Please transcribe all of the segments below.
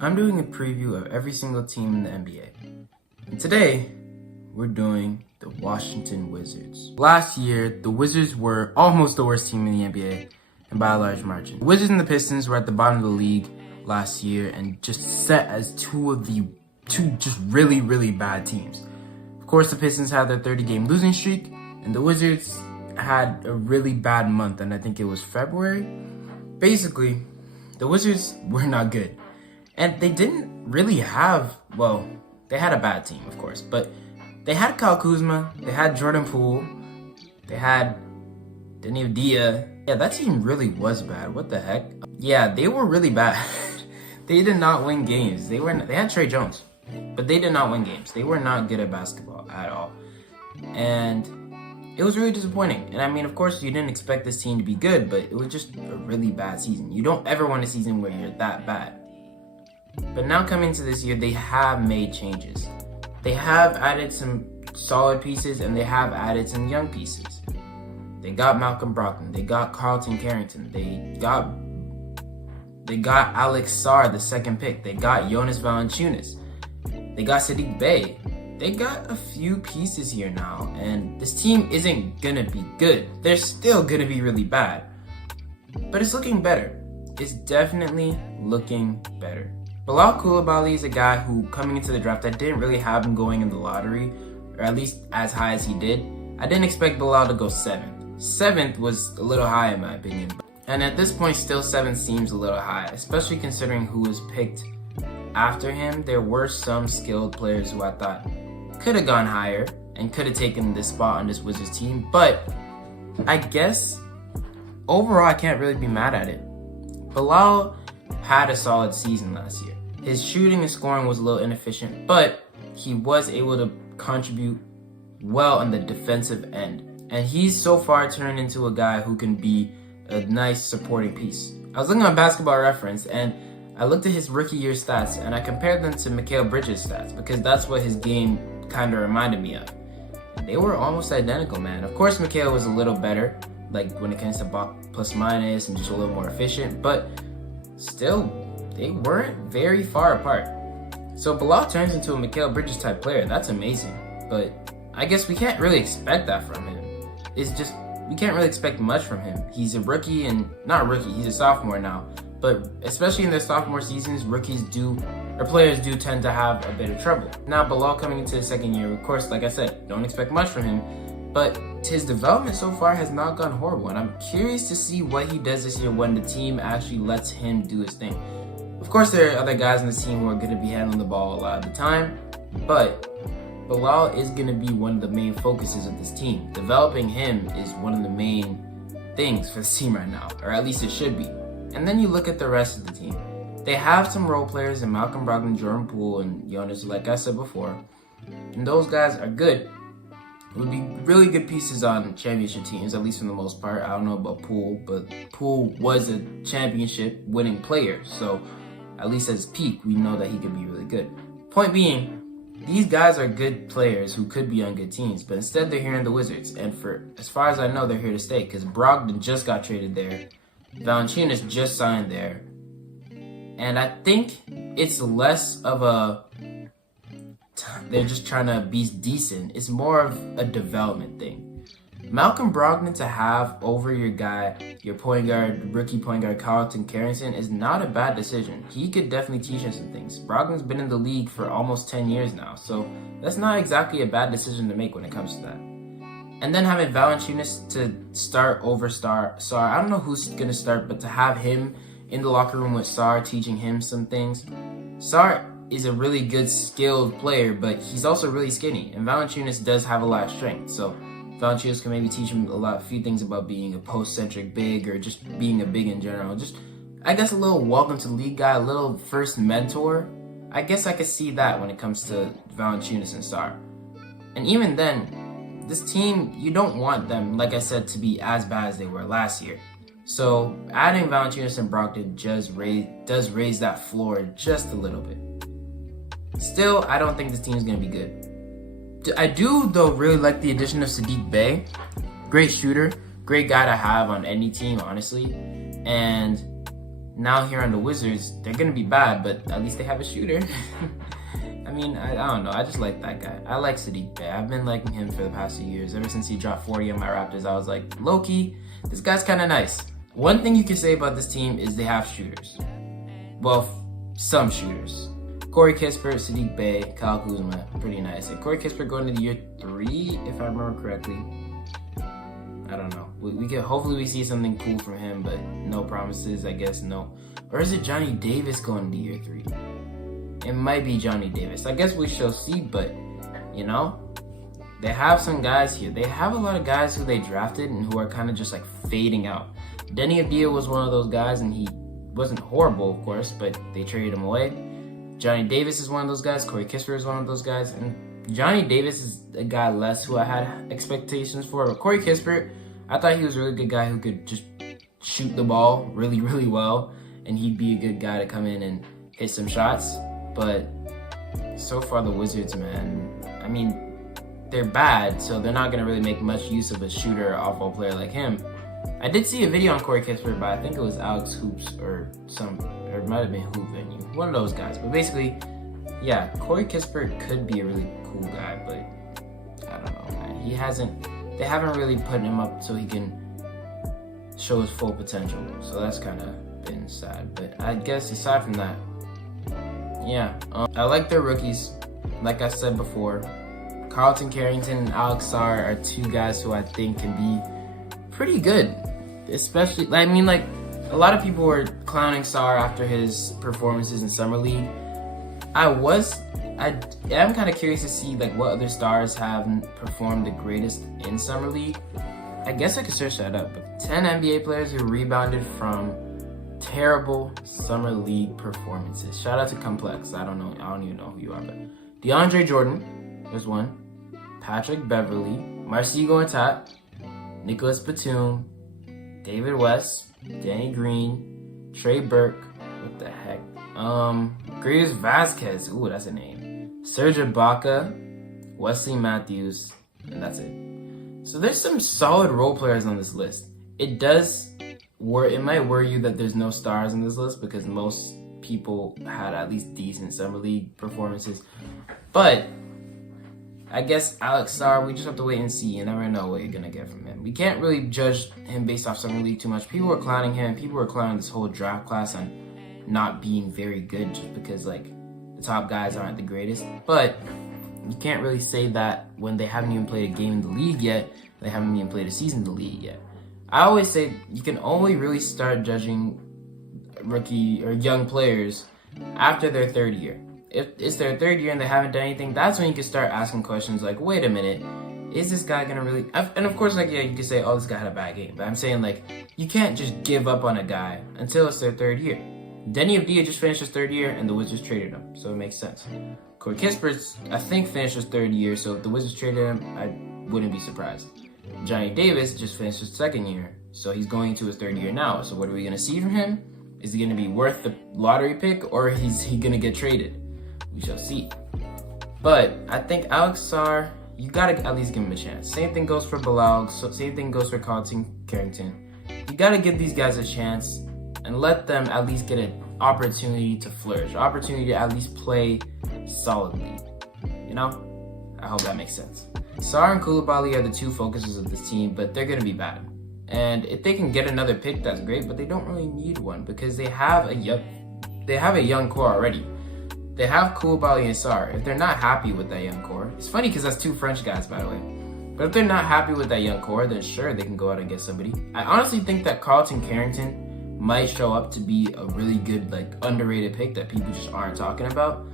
I'm doing a preview of every single team in the NBA. And today, we're doing the Washington Wizards. Last year, the Wizards were almost the worst team in the NBA, and by a large margin. The Wizards and the Pistons were at the bottom of the league last year and just set as two just really bad teams. Of course, the Pistons had their 30-game losing streak, and the Wizards had a really bad month, and I think it was February. Basically, the Wizards were not good. And they didn't really have, well, they had a bad team, of course, but they had Kyle Kuzma, they had Jordan Poole, they had Denny Dia. Yeah, that team really was bad. What the heck? Yeah, they were really bad. They did not win games. They had Trey Jones, but they did not win games. They were not good at basketball at all. And it was really disappointing. And I mean, of course, you didn't expect this team to be good, but it was just a really bad season. You don't ever want a season where you're that bad. But now coming to this year, they have made changes. They have added some solid pieces and they have added some young pieces. They got Malcolm Brogdon. They got Carrington. They got Alex Sarr, the second pick. They got Jonas Valanciunas. They got Saddiq Bey. They got a few pieces here now, and this team isn't gonna be good. They're still gonna be really bad. But it's looking better. It's definitely looking better. Bilal Coulibaly is a guy who, coming into the draft, I didn't really have him going in the lottery, or at least as high as he did. I didn't expect Bilal to go 7th. 7th was a little high in my opinion. And at this point, still 7th seems a little high, especially considering who was picked after him. There were some skilled players who I thought could have gone higher and could have taken this spot on this Wizards team. But I guess overall, I can't really be mad at it. Bilal had a solid season last year. His shooting and scoring was a little inefficient, but he was able to contribute well on the defensive end. And he's so far turned into a guy who can be a nice supporting piece. I was looking at Basketball Reference and I looked at his rookie year stats and I compared them to Mikal Bridges' stats because that's what his game kind of reminded me of. And they were almost identical, man. Of course, Mikal was a little better, like when it comes to plus minus and just a little more efficient, but still, they weren't very far apart. So Bilal turns into a Mikal Bridges type player. That's amazing. But I guess we can't really expect that from him. It's just, we can't really expect much from him. He's a rookie and, not rookie, he's a sophomore now. But especially in their sophomore seasons, players do tend to have a bit of trouble. Now Bilal coming into his second year, of course, like I said, don't expect much from him. But his development so far has not gone horrible. And I'm curious to see what he does this year when the team actually lets him do his thing. Of course, there are other guys on this team who are going to be handling the ball a lot of the time, but Bilal is going to be one of the main focuses of this team. Developing him is one of the main things for this team right now, or at least it should be. And then you look at the rest of the team. They have some role players in Malcolm Brogdon, Jordan Poole, and Jonas, like I said before. And those guys are good. Would be really good pieces on championship teams, at least for the most part. I don't know about Poole, but Poole was a championship winning player. So at least at his peak, we know that he could be really good. Point being, these guys are good players who could be on good teams, but instead they're here in the Wizards. And for as far as I know, they're here to stay because Brogdon just got traded there. Valanciunas just signed there. And I think it's less of a they're just trying to be decent. It's more of a development thing. Malcolm Brogdon to have over your guy, your point guard, rookie point guard, Carrington, is not a bad decision. He could definitely teach him some things. Brogdon's been in the league for almost 10 years now, so that's not exactly a bad decision to make when it comes to that. And then having Valanciunas to start over Sarr. I don't know who's going to start, but to have him in the locker room with Sarr, teaching him some things. Sarr is a really good skilled player, but he's also really skinny. And Valanciunas does have a lot of strength. So Valanciunas can maybe teach him a few things about being a post-centric big or just being a big in general. Just, I guess, a little welcome to the league guy, a little first mentor. I guess I could see that when it comes to Valanciunas and Sarr. And even then, this team, you don't want them, like I said, to be as bad as they were last year. So adding Valanciunas and Brogdon does raise that floor just a little bit. Still, I don't think this team is going to be good. I do, though, really like the addition of Saddiq Bey. Great shooter. Great guy to have on any team, honestly. And now here on the Wizards, they're gonna be bad, but at least they have a shooter. I mean, I don't know. I just like that guy. I like Saddiq Bey. I've been liking him for the past few years. Ever since he dropped 40 on my Raptors, I was like, low-key, this guy's kind of nice. One thing you can say about this team is they have shooters. Well, some shooters. Corey Kispert, Saddiq Bey, Kyle Kuzma, pretty nice. And Corey Kispert going into year 3, if I remember correctly. I don't know. Hopefully we see something cool from him, but no promises, I guess, no. Or is it Johnny Davis going into year 3? It might be Johnny Davis. I guess we shall see, but, you know, they have some guys here. They have a lot of guys who they drafted and who are kind of just like fading out. Denny Avdija was one of those guys, and he wasn't horrible, of course, but they traded him away. Johnny Davis is one of those guys. Corey Kispert is one of those guys. And Johnny Davis is a guy less who I had expectations for. But Corey Kispert, I thought he was a really good guy who could just shoot the ball really, really well. And he'd be a good guy to come in and hit some shots. But so far the Wizards, man, I mean, they're bad, so they're not going to really make much use of a shooter or off-ball player like him. I did see a video on Corey Kispert, but I think it was Alex Hoops or it might have been Hoop Venue, one of those guys. But basically, yeah, Corey Kispert could be a really cool guy, but I don't know, man. They haven't really put him up so he can show his full potential. So that's kind of been sad. But I guess aside from that, yeah, I like their rookies. Like I said before, Carrington and Alex Sarr are 2 guys who I think can be pretty good. Especially, I mean, like, a lot of people were clowning Sarr after his performances in Summer League. I am kind of curious to see like what other stars have performed the greatest in Summer League. I guess I could search that up. But 10 NBA players who rebounded from terrible Summer League performances. Shout out to Complex. I don't even know who you are, but DeAndre Jordan, there's one. Patrick Beverly, Marcelo Tat, Nicholas Batum, David West, Danny Green, Trey Burke, what the heck? Graves Vasquez, ooh, that's a name. Serge Ibaka, Wesley Matthews, and that's it. So there's some solid role players on this list. It might worry you that there's no stars on this list because most people had at least decent Summer League performances. But I guess Alex Sarr, we just have to wait and see. You never know what you're going to get from him. We can't really judge him based off Summer League too much. People were clowning him. People were clowning this whole draft class on not being very good just because, like, the top guys aren't the greatest. But you can't really say that when they haven't even played a game in the league yet. They haven't even played a season in the league yet. I always say you can only really start judging rookie or young players after their 3rd year. If it's their 3rd year and they haven't done anything, that's when you can start asking questions like, wait a minute, is this guy gonna really... And of course, like, yeah, you can say, oh, this guy had a bad game. But I'm saying, like, you can't just give up on a guy until it's their 3rd year. Denny Avdija just finished his 3rd year and the Wizards traded him, so it makes sense. Corey Kispert, I think, finished his 3rd year, so if the Wizards traded him, I wouldn't be surprised. Johnny Davis just finished his 2nd year, so he's going into his 3rd year now. So what are we going to see from him? Is he going to be worth the lottery pick, or is he going to get traded? We shall see. But I think Alex Sarr, you got to at least give him a chance. Same thing goes for Bilal, same thing goes for Carrington. You got to give these guys a chance and let them at least get an opportunity to flourish, opportunity to at least play solidly. You know? I hope that makes sense. Sarr and Coulibaly are the 2 focuses of this team, but they're going to be bad. And if they can get another pick, that's great, but they don't really need one because they have a young core already. They have Coulibaly and Sarr. If they're not happy with that young core, it's funny because that's 2 French guys, by the way. But if they're not happy with that young core, then sure, they can go out and get somebody. I honestly think that Carrington might show up to be a really good, like, underrated pick that people just aren't talking about.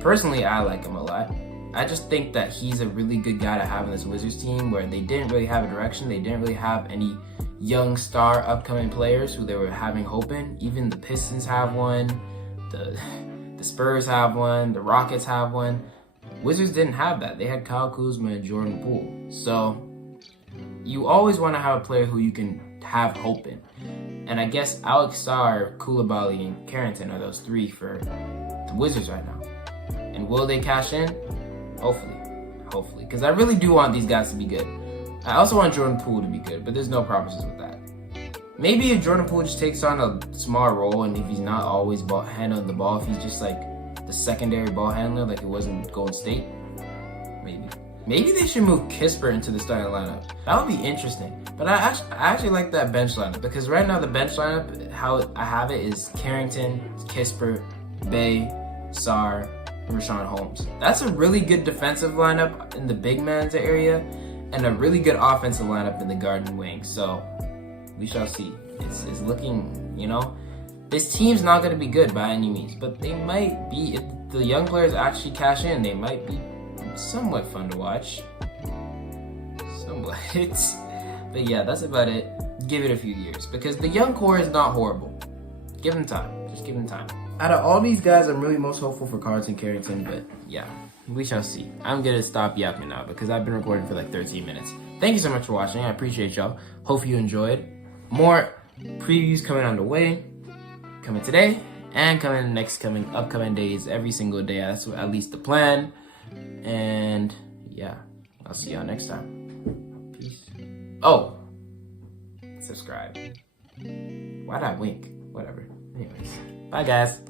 Personally, I like him a lot. I just think that he's a really good guy to have in this Wizards team where they didn't really have a direction. They didn't really have any young star upcoming players who they were having hope in. Even the Pistons have one. The Spurs have one. The Rockets have one. Wizards didn't have that. They had Kyle Kuzma and Jordan Poole. So you always want to have a player who you can have hope in. And I guess Alex Sarr, Coulibaly, and Carrington are those 3 for the Wizards right now. And will they cash in? Hopefully, because I really do want these guys to be good. I also want Jordan Poole to be good, but there's no promises with that. Maybe if Jordan Poole just takes on a smaller role, and if he's not always handling the ball, if he's just like the secondary ball handler like it was in Golden State, maybe. Maybe they should move Kisper into the starting lineup. That would be interesting. But I actually like that bench lineup, because right now the bench lineup, how I have it, is Carrington, Kisper, Bay, Sarr, and Rashawn Holmes. That's a really good defensive lineup in the big man's area, and a really good offensive lineup in the guard and wing. So we shall see. It's looking, you know, this team's not going to be good by any means, but they might be, if the young players actually cash in, they might be somewhat fun to watch. Somewhat. But yeah, that's about it. Give it a few years, because the young core is not horrible. Give them time. Just give them time. Out of all these guys, I'm really most hopeful for Carrington, Carrington, but yeah, we shall see. I'm gonna stop yapping now because I've been recording for like 13 minutes. Thank you so much for watching. I appreciate y'all. Hope you enjoyed. More previews coming on the way, coming today and coming upcoming days, every single day. That's at least the plan. And yeah, I'll see y'all next time. Peace. Oh, subscribe. Why'd I wink? Whatever. Anyways, bye guys.